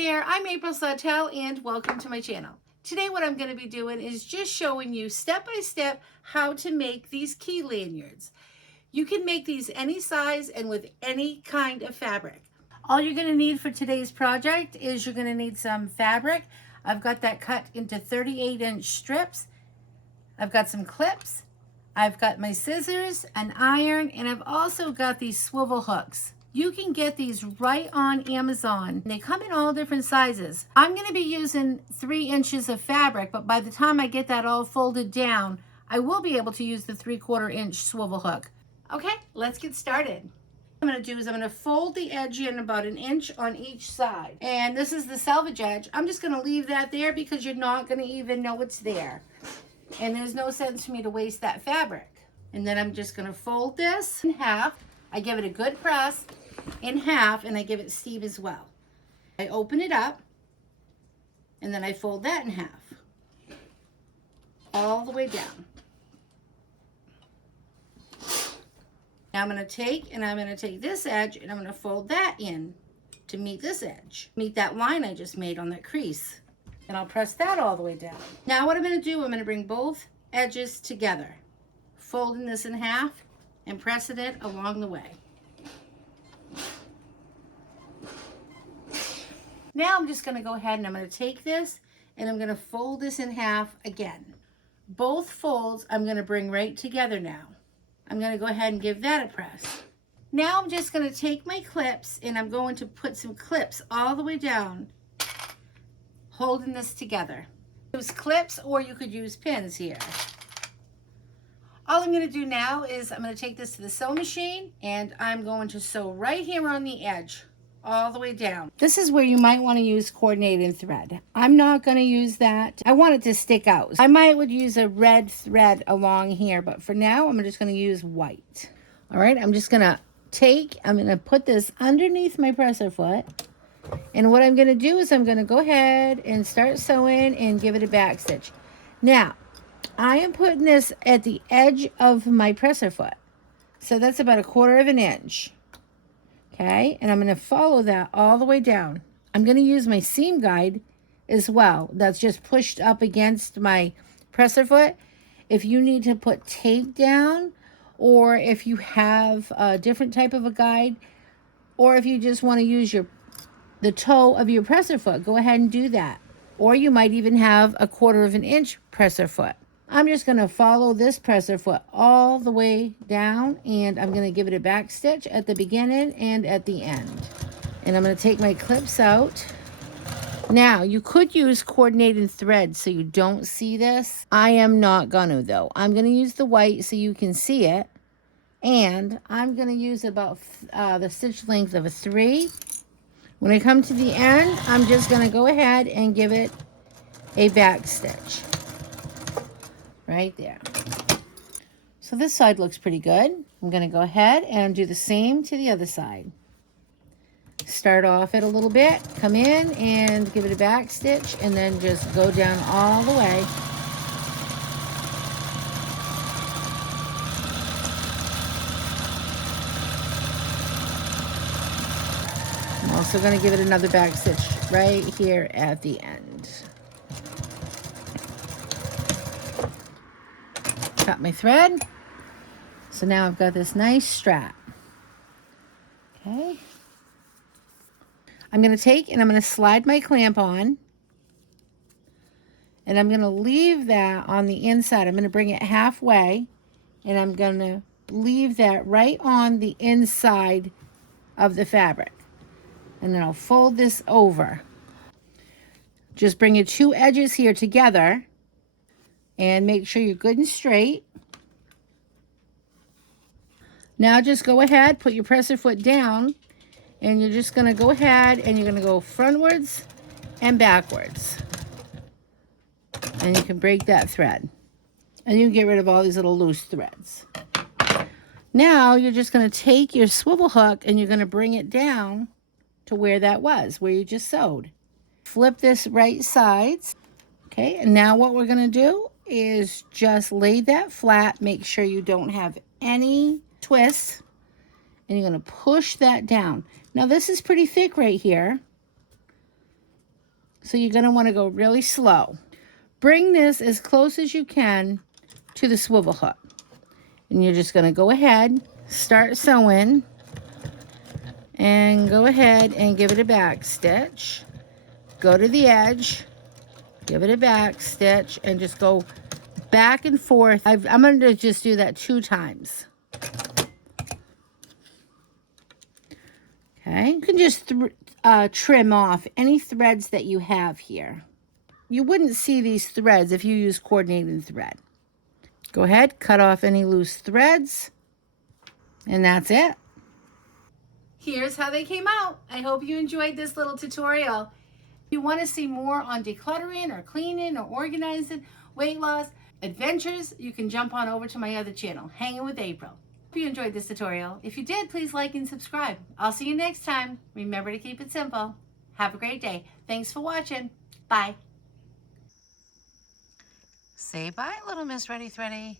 There, I'm April Sawtelle and welcome to my channel. Today what I'm going to be doing is just showing you step by step how to make these key lanyards. You can make these any size and with any kind of fabric. All you're going to need for today's project is you're going to need some fabric. I've got that cut into 38-inch strips. I've got some clips. I've got my scissors, an iron, and I've also got these swivel hooks. You can get these right on Amazon. They come in all different sizes. I'm going to be using 3 inches of fabric, but by the time I get that all folded down, I will be able to use the 3/4 inch swivel hook. Okay, let's get started. What I'm going to do is I'm going to fold the edge in about 1 inch on each side. And this is the selvage edge. I'm just going to leave that there because you're not going to even know it's there. And there's no sense for me to waste that fabric. And then I'm just going to fold this in half. I give it a good press in half, and I give it steam as well. I open it up, and then I fold that in half, all the way down. Now I'm going to take this edge, and I'm going to fold that in to meet this edge, meet that line I just made on that crease. And I'll press that all the way down. Now what I'm going to do, I'm going to bring both edges together, folding this in half and pressing it along the way. Now I'm just going to go ahead and I'm going to take this and I'm going to fold this in half again. Both folds I'm going to bring right together now. I'm going to go ahead and give that a press. Now I'm just going to take my clips and I'm going to put some clips all the way down, holding this together. Use clips or you could use pins here. All I'm going to do now is I'm going to take this to the sewing machine and I'm going to sew right here on the edge all the way down. This is where you might want to use coordinating thread. I'm not going to use that. I want it to stick out. I would use a red thread along here, but for now I'm just going to use white. All right, I'm going to put this underneath my presser foot. And what I'm going to do is I'm going to go ahead and start sewing and give it a back stitch. Now, I am putting this at the edge of my presser foot. So that's about 1/4 inch. Okay, and I'm going to follow that all the way down. I'm going to use my seam guide as well. That's just pushed up against my presser foot. If you need to put tape down, or if you have a different type of a guide, or if you just want to use the toe of your presser foot, go ahead and do that. Or you might even have 1/4 inch presser foot. I'm just going to follow this presser foot all the way down, and I'm going to give it a back stitch at the beginning and at the end. And I'm going to take my clips out. Now, you could use coordinating thread so you don't see this. I am not going to, though. I'm going to use the white so you can see it. And I'm going to use about the stitch length of a 3. When I come to the end, I'm just going to go ahead and give it a back stitch. Right there. So this side looks pretty good. I'm going to go ahead and do the same to the other side. Start off it a little bit, come in and give it a back stitch, and then just go down all the way. I'm also going to give it another back stitch right here at the end. Cut my thread. So now I've got this nice strap. Okay. I'm going to take and I'm going to slide my clamp on. And I'm going to leave that on the inside. I'm going to bring it halfway. And I'm going to leave that right on the inside of the fabric. And then I'll fold this over. Just bring your 2 edges here together. And make sure you're good and straight. Now just go ahead, put your presser foot down, and you're just going to go ahead and you're going to go frontwards and backwards. And you can break that thread. And you can get rid of all these little loose threads. Now you're just going to take your swivel hook and you're going to bring it down to where that was, where you just sewed. Flip this right sides. Okay, and now what we're going to do is just lay that flat. Make sure you don't have any twists. And you're going to push that down. Now this is pretty thick right here. So you're going to want to go really slow. Bring this as close as you can to the swivel hook. And you're just going to go ahead, start sewing, and go ahead and give it a back stitch. Go to the edge, give it a back stitch, and just go back and forth. I'm going to just do that 2 times. Okay, you can just trim off any threads that you have here. You wouldn't see these threads if you use coordinating thread. Go ahead, cut off any loose threads, and that's it. Here's how they came out. I hope you enjoyed this little tutorial. If you want to see more on decluttering or cleaning or organizing, weight loss, adventures, you can jump on over to my other channel, Hanging with April. Hope you enjoyed this tutorial. If you did, please like and subscribe. I'll see you next time. Remember to keep it simple. Have a great day. Thanks for watching. Bye. Say bye, little Miss Reddy Thready.